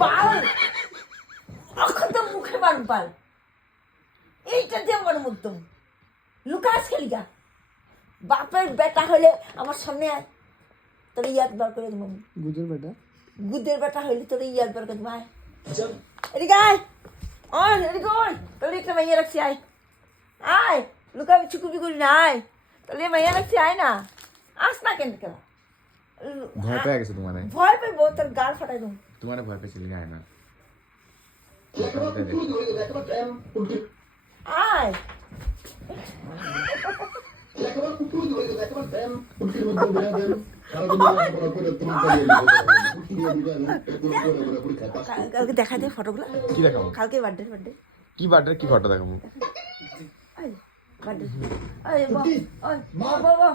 বাল অক্ষত মুখে মার বাল এইটা দিয়ে আমার মুক্তম লুকাস খেলিগা বাপের বেটা হলে আমার সামনে আয় তোর ইয়াদ বার করে দেবো গুদের বেটা হলে তোর ইয়াদ বার করে দেবো আয় এদিকে আয় এদিকে তোর একটা মাইয়া রাখছি আয় আয় লুকাবি চুকুবি করি না আয় তাহলে মাইয়া রাখছি আয় না আস না কেন কেন ভয় পেয়ে গেছে তোমার ভয় পাইবো তোর গাল ফাটাই দেবো তোমার ভয় পেয়েছিলি গায়ে না আয় কালকে দেখা দে ফটোগুলো কি দেখাবো কালকে বার্থডে কি বার্থডে কি ফটো দেখাবো বাবা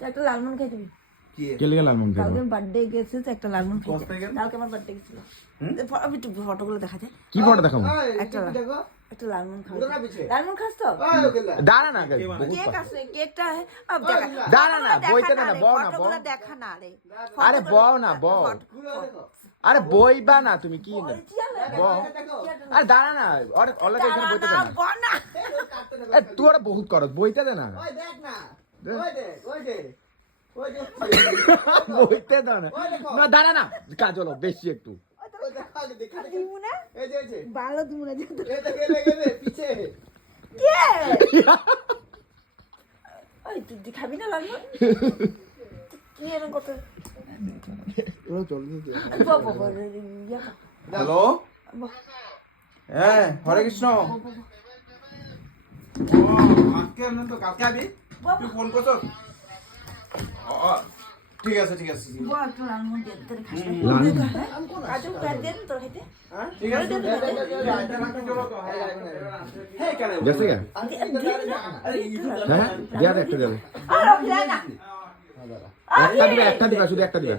একটা লালমন খাই দিবি কে লেগে লালমন খাবো কালকে বার্থডে গেছে তো একটা লালমন খাই কালকে আমার বার্থডে গেছিল ফটোগুলো দেখা যায় কি ফটো দেখাবো একটা লালমন খাও লালমন খাস তো দাঁড়া না কেক আছে কেকটা দাঁড়া না বইতে না বউ না বউ দেখা না রে আরে বউ না বউ আরে বইবা না তুমি কি না বউ আরে দাঁড়া না অলরেডি এখানে বইতে দে না এ তুই ওরা বহুত করস বইতে দে না ওই দেখ না ওই দে বইতে দাও না না দাঁড়া না কাজল বেশি একটু ভালো দিমু না পিছে কে ওই তুই খাবি না লালমন কি এরকম করতে হ্যালো হ্যাঁ হরে কৃষ্ণ আজকে না তো কালকে আবি তুই ফোন করছ ঠিক আছে ঠিক আছে ঠিক আছে जैसे क्या হ্যাঁ দিয়া একটা দিবা একটা দিবা শুধু একটা দিবা